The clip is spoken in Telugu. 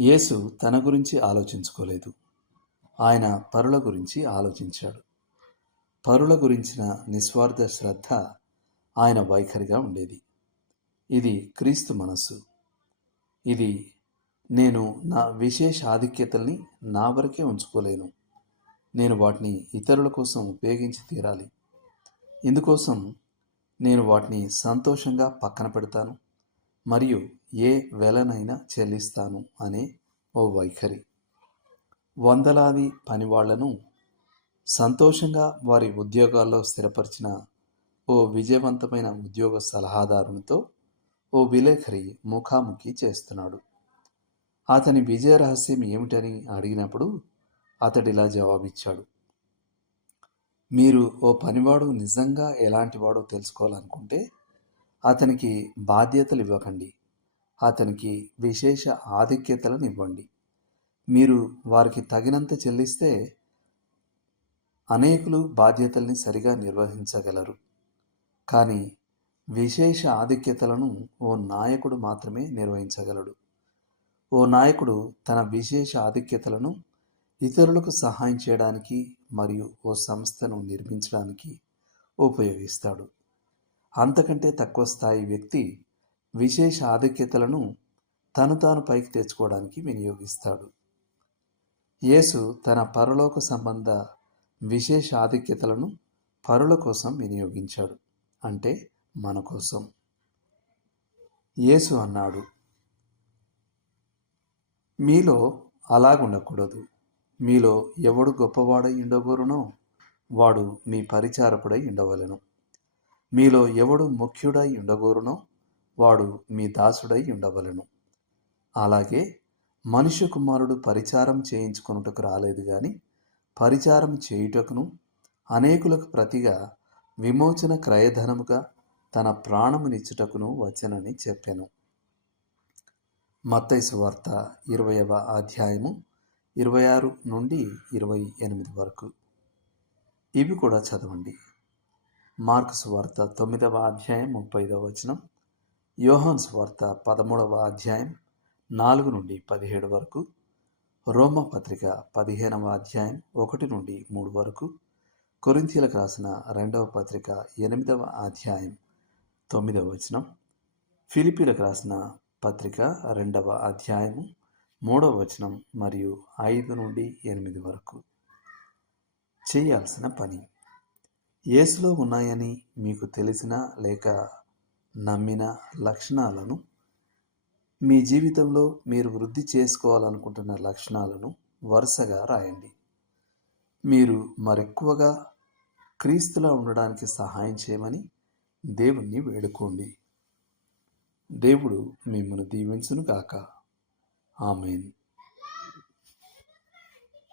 యేసు తన గురించి ఆలోచించుకోలేదు. ఆయన పరుల గురించి ఆలోచించాడు. పరుల గురించిన నిస్వార్థ శ్రద్ధ ఆయన వైఖరిగా ఉండేది. ఇది క్రీస్తు మనస్సు. ఇది నేను నా విశేష ఆధిక్యతల్ని నా వరకే ఉంచుకోలేను. నేను వాటిని ఇతరుల కోసం ఉపయోగించి తీరాలి. ఇందుకోసం నేను వాటిని సంతోషంగా పక్కన పెడతాను. మరియు ఏ వెలనైనా చెల్లిస్తాను అనే ఓ వైఖరి. వందలాది పనివాళ్ళను సంతోషంగా వారి ఉద్యోగాల్లో స్థిరపరిచిన ఓ విజయవంతమైన ఉద్యోగ సలహాదారునితో ఓ విలేఖరి ముఖాముఖి చేస్తున్నాడు. అతని విజయ రహస్యం ఏమిటని అడిగినప్పుడు అతడిలా జవాబిచ్చాడు. మీరు ఓ పనివాడు నిజంగా ఎలాంటివాడో తెలుసుకోవాలనుకుంటే అతనికి బాధ్యతలు ఇవ్వకండి. అతనికి విశేష ఆధిక్యతలను ఇవ్వండి. మీరు వారికి తగినంత చెల్లిస్తే అనేకులు బాధ్యతల్ని సరిగా నిర్వహించగలరు. కానీ విశేష ఆధిక్యతలను ఓ నాయకుడు మాత్రమే నిర్వహించగలడు. ఓ నాయకుడు తన విశేష ఆధిక్యతలను ఇతరులకు సహాయం చేయడానికి మరియు ఓ సంస్థను నిర్మించడానికి ఉపయోగిస్తాడు. అంతకంటే తక్కువ స్థాయి వ్యక్తి విశేష ఆధిక్యతలను తను తాను పైకి తెచ్చుకోవడానికి వినియోగిస్తాడు. యేసు తన పరలోక సంబంధ విశేష ఆధిక్యతలను పరుల కోసం వినియోగించాడు అంటే మన కోసం. యేసు అన్నాడు మీలో అలాగుండకూడదు. మీలో ఎవడు గొప్పవాడై ఉండగోరునో వాడు మీ పరిచారకుడై ఉండవలెను. మీలో ఎవడు ముఖ్యుడై ఉండగోరునో వాడు మీ దాసుడై ఉండవలెను. అలాగే మనుష్య కుమారుడు పరిచారం చేయించుకొనుటకు రాలేదు కానీ పరిచారం చేయుటకును అనేకులకు ప్రతిగా విమోచన క్రయధనముగా తన ప్రాణమునిచ్చుటకును వచ్చనని చెప్పాను. మత్తైసు వార్త ఇరవయవ అధ్యాయము ఇరవై ఆరు నుండి ఇరవై ఎనిమిది వరకు. ఇవి కూడా చదవండి. మార్క్స్ వార్త తొమ్మిదవ అధ్యాయం ముప్పైదవ వచనం యోహాన్స్ వార్త పదమూడవ అధ్యాయం నాలుగు నుండి పదిహేడు వరకు రోమ పత్రిక పదిహేనవ అధ్యాయం ఒకటి నుండి మూడు వరకు కొరింతీలకు రాసిన రెండవ పత్రిక ఎనిమిదవ అధ్యాయం తొమ్మిదవ వచనం ఫిలిపీలకు రాసిన పత్రిక రెండవ అధ్యాయము మూడవ వచనం మరియు ఐదు నుండి ఎనిమిది వరకు చేయాల్సిన పని. యేసులో ఉన్నాయని మీకు తెలిసిన లేక నమ్మిన లక్షణాలను? మీ జీవితంలో మీరు వృద్ధి చేసుకోవాలనుకుంటున్న లక్షణాలను వరుసగా రాయండి. మీరు మరెక్కువగా క్రీస్తులా ఉండడానికి సహాయం చేయమని దేవుణ్ణి వేడుకోండి. దేవుడు మిమ్మల్ని దీవించునుగాక. ఆమెన్.